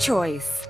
choice.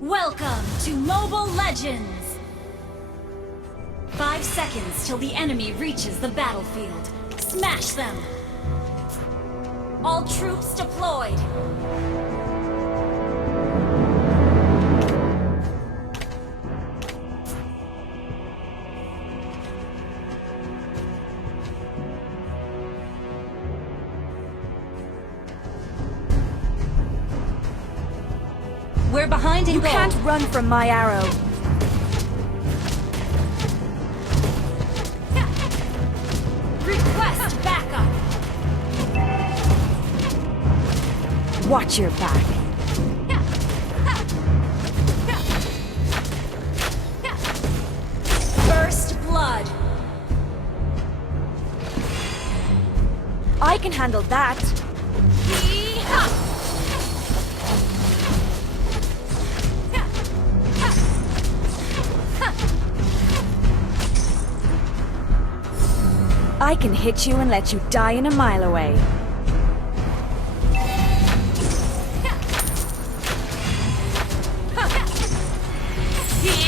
Welcome to Mobile Legends! 5 seconds till the enemy reaches the battlefield. Smash them! All troops deployed! We're behind in You goal. can't run from my arrow. Request backup! Watch your back. First blood! I can handle that. I can hit you and let you die in a mile away.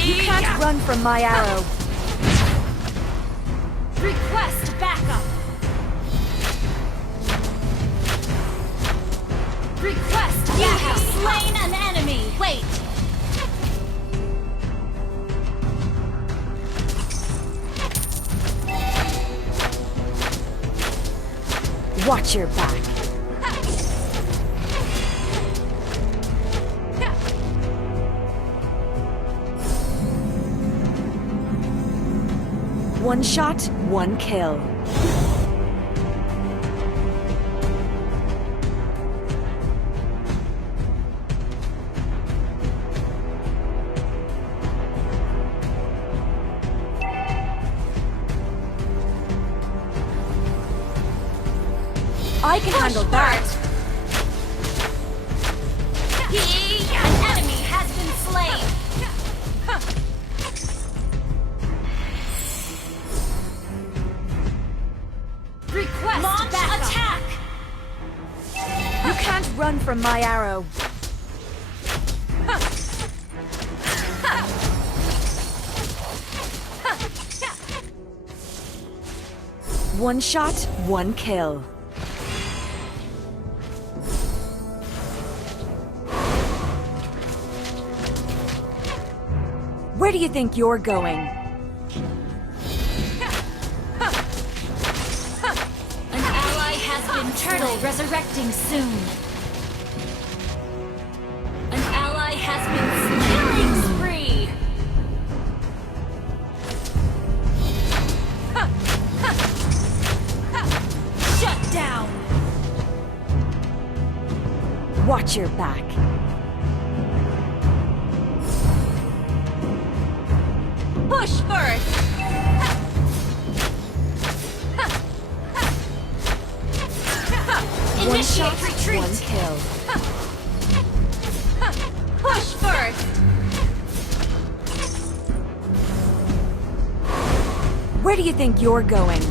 You can't run from my arrow. Request backup! Request backup! You have slain an enemy! Wait! Watch your back. One shot, one kill. I can handle that. An enemy has been slain! Request launch backup. Attack! You can't run from my arrow. One shot, one kill. Where do you think you're going? An ally has been turtle resurrecting soon. An ally has been killing spree. Shut down. Watch your back. Push first. One shot, Initiate retreat. one kill. Push first. Where do you think you're going?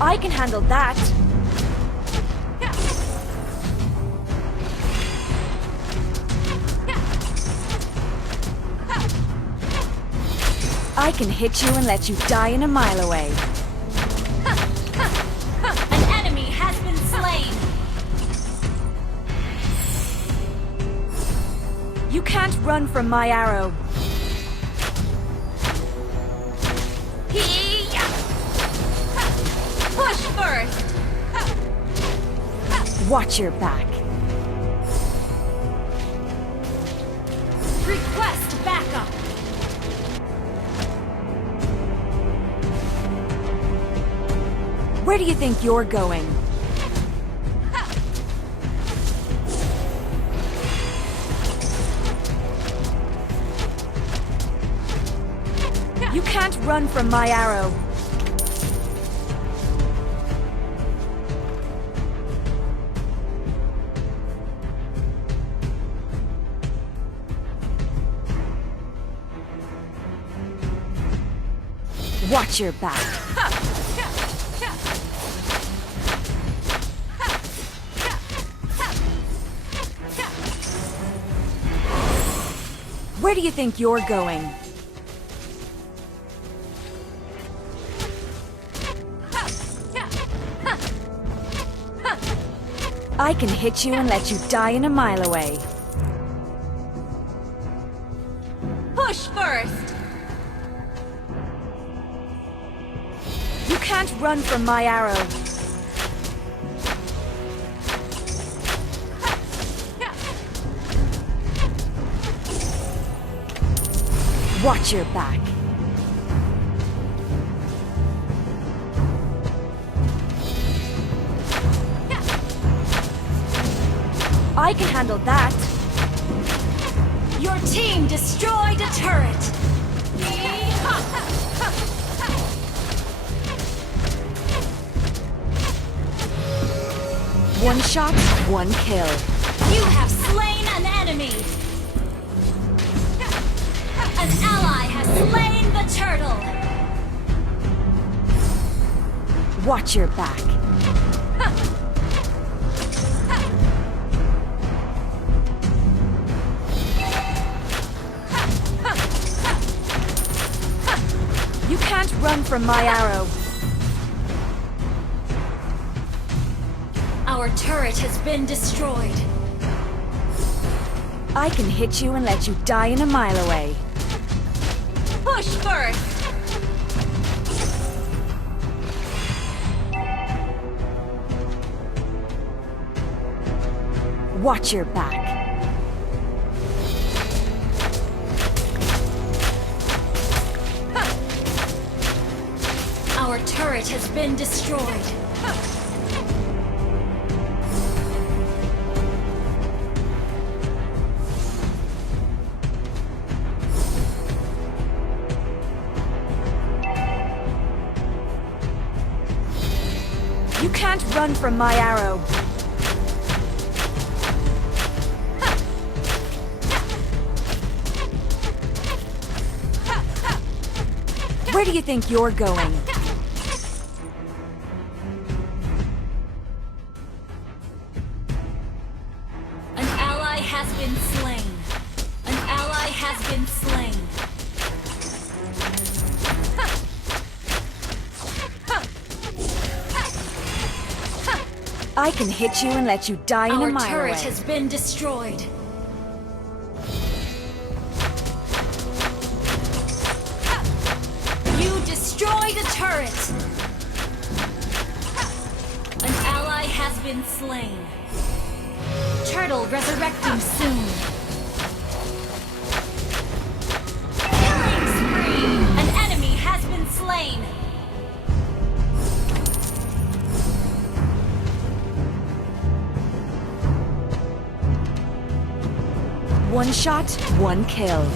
I can handle that. I can hit you and let you die in a mile away. An enemy has been slain. You can't run from my arrow. Push first. Watch your back. Request backup. Where do you think you're going? You can't run from my arrow. Watch your back. Where do you think you're going? I can hit you and let you die in a mile away. Push first. You can't run from my arrow. Watch your back. I can handle that. Your team destroyed a turret. One shot, one kill. You have slain an enemy. An ally has slain the turtle. Watch your back. You can't run from my arrow. Our turret has been destroyed. I can hit you and let you die in a mile away. Push first. Watch your back. Our turret has been destroyed. You can't run from my arrow. Where do you think you're going? An ally has been slain. An ally has been slain. I can hit you and let you die in a Our mile turret away. has been destroyed. turret! An ally has been slain. Turtle resurrecting soon. Killing spree! An enemy has been slain. One shot, one kill.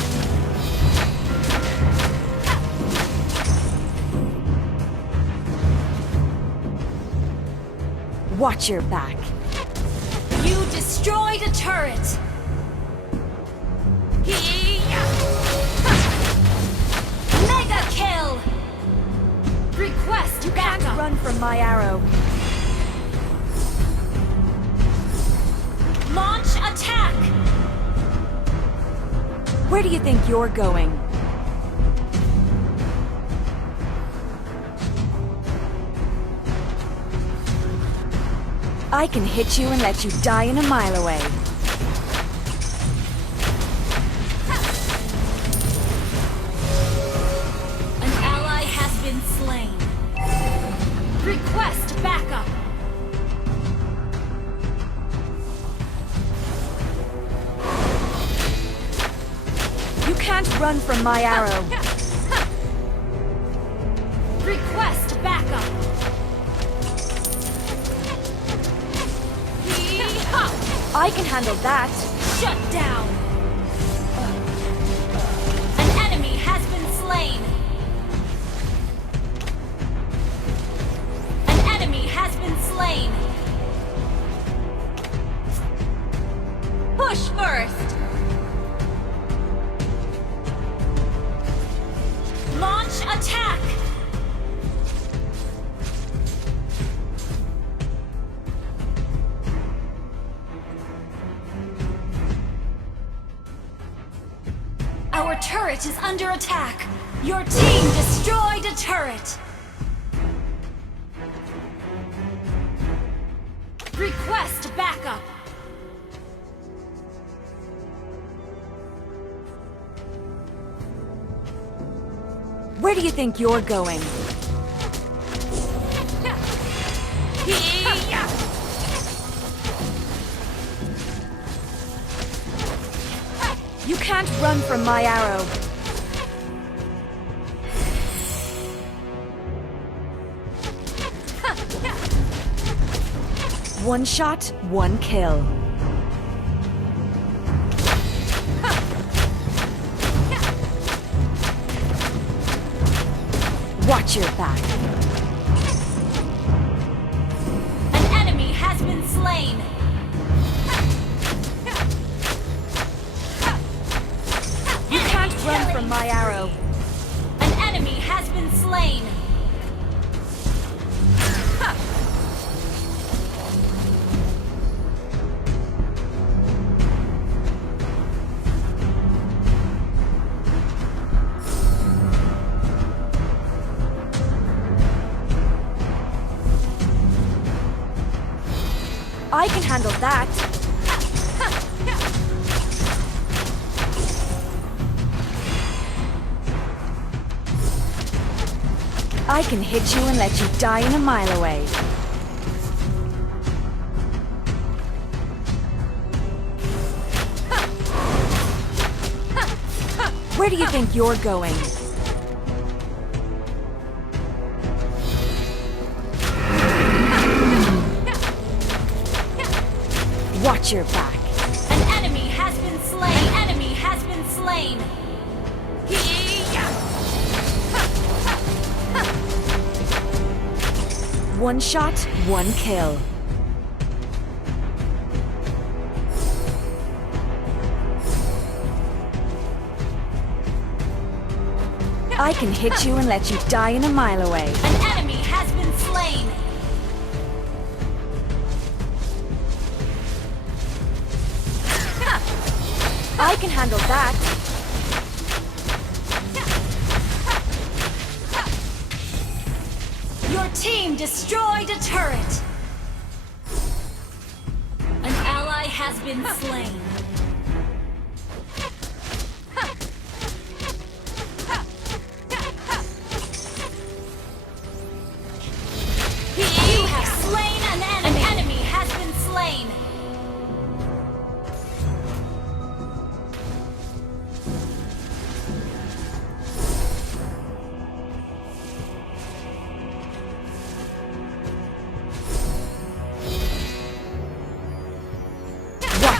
Watch your back. You destroyed a turret. Mega kill! Request You can't backup. run from my arrow. Launch attack! Where do you think you're going? I can hit you and let you die in a mile away. An ally has been slain. Request backup. You can't run from my arrow. Request backup. I can handle that. Shut down. An enemy has been slain. An enemy has been slain. Push first. Launch attack. Our turret is under attack. Your team destroyed a turret. Request backup. Where do you think you're going? You can't run from my arrow. One shot, one kill. Watch your back. An enemy has been slain. You can't run from my arrow. An enemy has been slain. I can handle that. I can hit you and let you die in a mile away. Where do you think you're going? Watch your back. An enemy has been slain. An enemy has been slain. One shot, one kill. I can hit you and let you die in a mile away. An enemy has been slain. I can handle that. Your team destroyed a turret. An ally has been slain.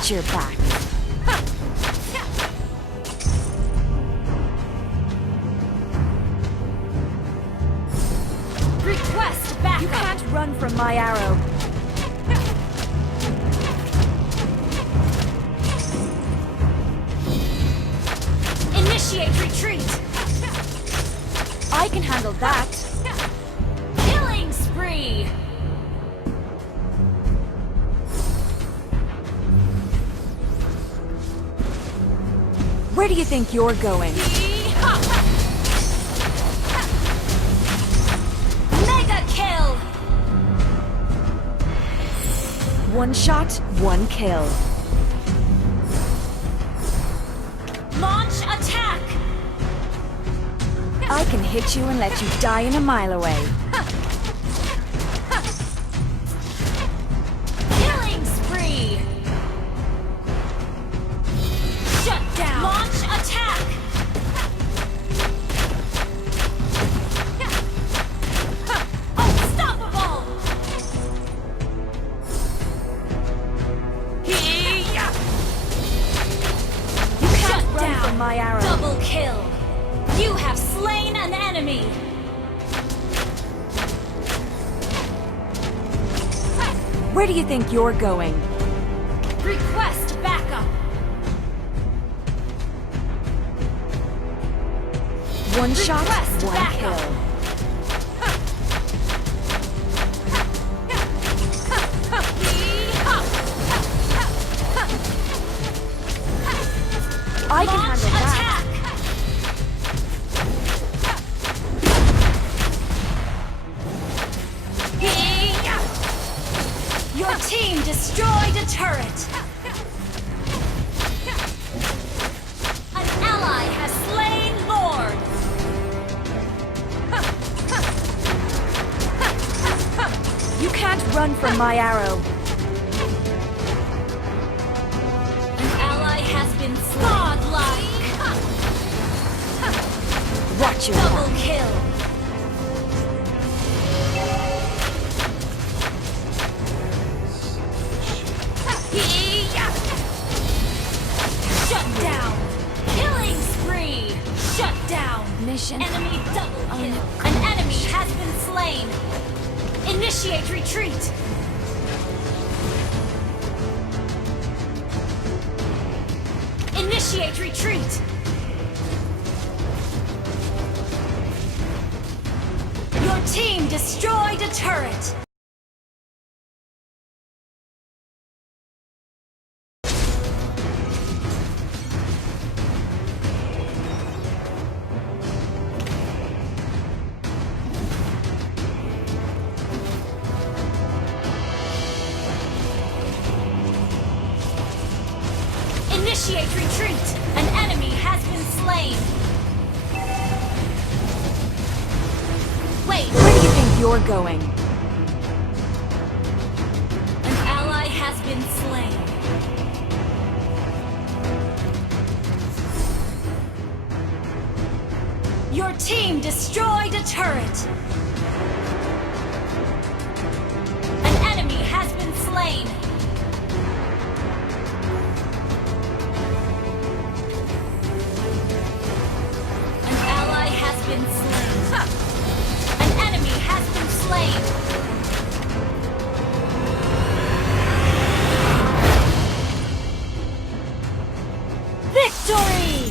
Watch your back. Request backup. You can't run from my arrow. Initiate retreat. I can handle that. Killing spree. Where do you think you're going? Mega kill. One shot, one kill. Launch attack. I can hit you and let you die in a mile away. Killing spree. Shut down. Launch attack. Unstoppable. You can't Shut run down. from my arrow. Double kill. You have slain an enemy. Where do you think you're going? Request backup. One shot, Request one backup. kill. I can Launch handle that. attack. Your team destroyed a turret. An ally has slain Lord. You can't run from my arrow. An ally has been godlike. Watch your Double back. kill. Shut down. Killing spree. Shut down. Mission. Enemy double kill. An enemy has been slain. Initiate retreat. Initiate retreat. Your team destroyed a turret. Initiate retreat! An enemy has been slain! Wait! Where do you think you're going? An ally has been slain. Your team destroyed a turret! An enemy has been slain! An ally has been slain. An enemy has been slain. Victory!